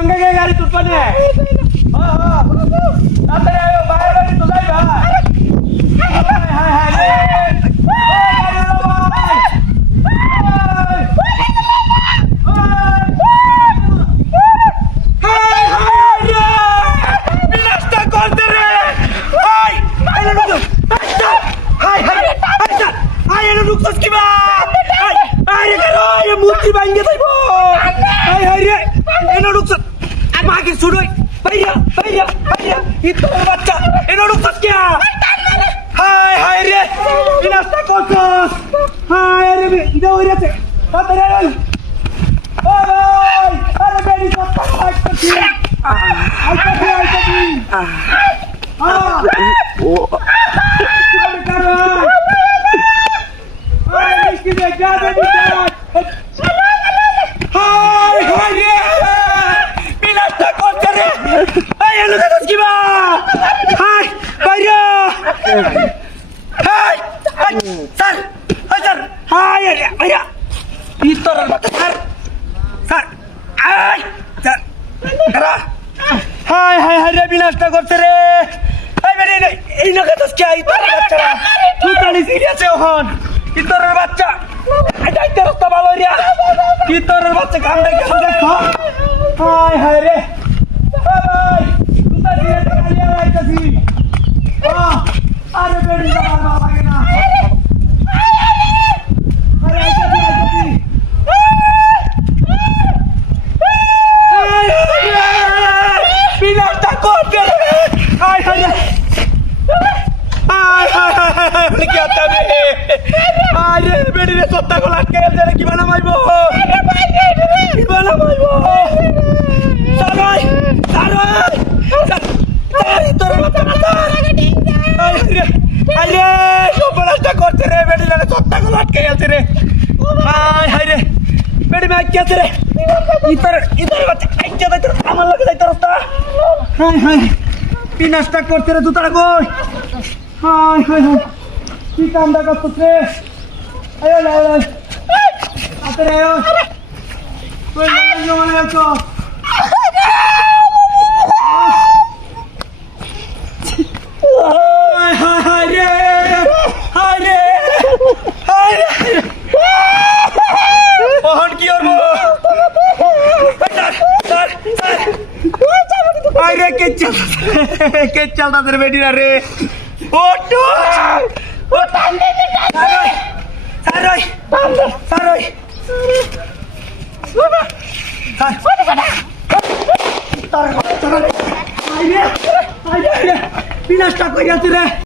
ভাঙ্গা গিয়ে গাড়ি তুলবা না তাড়াতাড়ি আয়ো বাইরে গাড়ি তো যাইবা হায় হায় রে মূর্তি ভাঙ্গে যাইব হায় হায় রে এনো রুকসাত আমাকে শুনোই ভাইয়া ভাইয়া ভাইয়া ইতর বাচ্চা এনো রুকসাত কে হায় হায় রে বিনাশটা করছস হায় রে ইদা হই যাচ্ছে তাড়াতাড়ি আয় ওই আরে বেডি সব আইতাছি আইতাছি ও আরে কারা আরে মিষ্টি দে যা দে হায় হায় রে বিনাশটা করছে রে এই এলো দেখছ কি বা হায় বাইরে হায় স্যার স্যার হায় রে ভাইয়া ভিতর স্যার স্যার আয় স্যার কারা হায় হায় হায় রে বিনাশটা করছে রে এই বেরে এই না দেখছ কি আই তোর বাচ্চা তুই তালি সিরিয়াস হন ভিতরের বাচ্চা এটা একটা রাস্তা ভালো রিয়া ভিতরের বাচ্চা কামড়ে কামড়ে খা হায় হায় রে ভাই তুই দিয়ে কালিয়া আইতাছি আরে বেড়ি যাওয়া লাগে না আরে আইতাছি বিনাশটা করতে রে হায় হায় হায় হায় হায় কি আতা রে আরে বেড়ি রে সত্তা গো লাগকে এর কি বানা মাইবো কি বানা মাইবো সারাই সারাই সারাই তোর মাথা মাথা আরে আরে সবলাটা করতে রে বেড়ি রে সত্তা গো লাগকে গেছে রে হায় হায় রে বেড়ি মা কি আছে রে ইতর বাচ্চা আইতে দে তোর আমার লাগে যাইতে রাস্তা হায় হায় বিনাশটা করতে রে দুতারা কই হায় হায় হায় কি কামটা করতে আয় আয় আয় আরে আয় কই লাগলো মানে আছো হায় হায় হায় রে হায় রে হায় রে ওহন কি করব স্যার স্যার আরে কে চালতা রে বেটি রে ওটো ও টান্ডে সারই সারই সারই বাবা স্যার তার আইরে আইরে বিনাশটা কইরা তুই রে